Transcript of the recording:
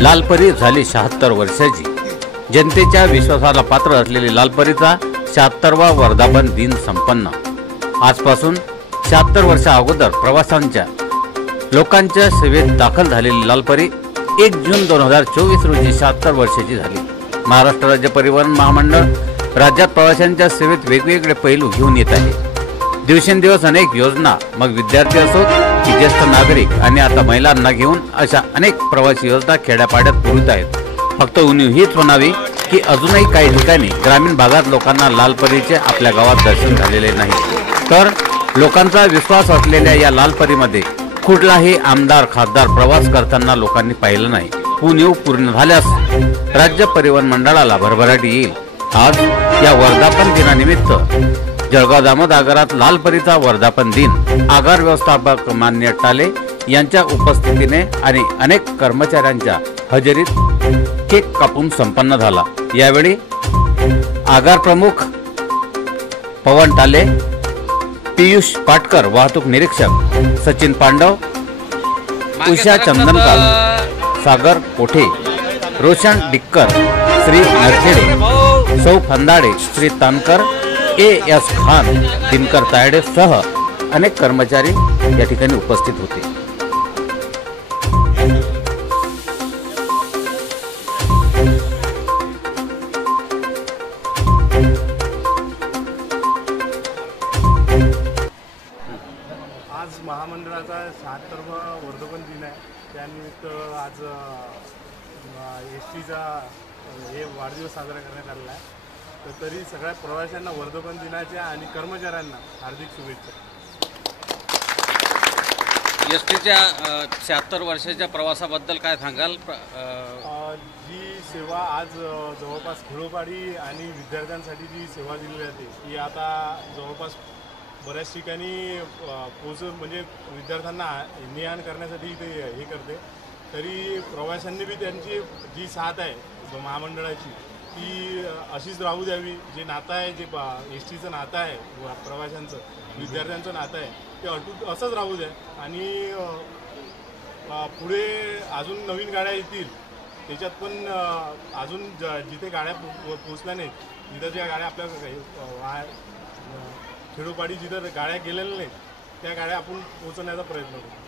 लालपरी झाली 76 वर्षाची। जनतेच्या विश्वासाला पात्र असलेली लालपरीचा 76वा वर्धापन दिन संपन्न। आजपासून 76 वर्षा अगोदर प्रवाशांच्या लोकांच्या सेवेत दाखल झालेली लालपरी 1 जून 2024 रोजी 76 वर्षाची झाली। महाराष्ट्र राज्य परिवहन महामंडळ राज्यात प्रवाशांच्या सेवेत वेगवेगळे पैलू घेऊन येत आहे। दिवसेंदिवस अनेक योजना, मग विद्यार्थी असोत की ज्येष्ठ नागरिक आणि आता महिलांना घेऊन अशा अनेक प्रवासी योजना खेड्यापाड्यात पुरवित आहेत। फक्त उणीव हीच म्हणावी की अजूनही काही ठिकाणी ग्रामीण भागात लोकांना लालपरीचे आपल्या गावात दर्शन झालेले नाही। तर लोकांचा विश्वास असलेल्या या लालपरीमध्ये कुठलाही आमदार खासदार प्रवास करताना लोकांनी पाहिलं नाही। उणीव पूर्ण झाल्यास राज्य परिवहन मंडळाला भरभराटी येईल। आज या वर्धापन दिनानिमित्त जळगाव दामोद आगारात लालपरीचा वर्धापन दिन आगार व्यवस्थापक मान्य टाले यांच्या उपस्थितीने आणि अनेक कर्मचाऱ्यांच्या हजेरीत केक कापून संपन्न झाला। यावेळी आगार प्रमुख पवन टाले, पियुष पाटकर वाहतूक निरीक्षक, सचिन पांडव, उषा चंदनकाल, सागर कोठे, रोशन डिक्कर, श्री नरखेडे, सौ फंदाडे, श्री तानकर, एस खान, दिनकर तायडे सह अनेक कर्मचारी या ठिकाणी उपस्थित होते। आज महामंडळाचा 76वा वर्धापन दिन आहे। त्यानिमित्त आज एसटीचा हे वाढदिवस साजरा करण्यात आलेला आहे। तर तरी सगळ्या प्रवाशांना वर्धापन दिनाच्या आणि कर्मचाऱ्यांना हार्दिक शुभेच्छा। एसटीच्या 76 वर्षाच्या प्रवासाबद्दल काय सांगाल? जी सेवा आज जवळपास खेडोपाडी आणि विद्यार्थ्यांसाठी जी सेवा दिली जाते ती आता जवळपास बऱ्याच ठिकाणी म्हणजे विद्यार्थ्यांना ने आण करण्यासाठी ते हे करते। तरी प्रवाशांनी बी त्यांची जी साथ आहे महामंडळाची ती अशीच राहू द्यावी। जे नातं आहे, जे एस टीचं नातं आहे, प्रवाशांचं विद्यार्थ्यांचं नातं आहे, ते असंच राहू द्या। आणि पुढे अजून नवीन गाड्या येतील त्याच्यात पण अजून जिथे गाड्या पोचल्या नाहीत, जिथं ज्या गाड्या आपल्या खेडोपाडी जिथं गाड्या गेलेल्या नाहीत त्या गाड्या आपण पोचवण्याचा प्रयत्न करू।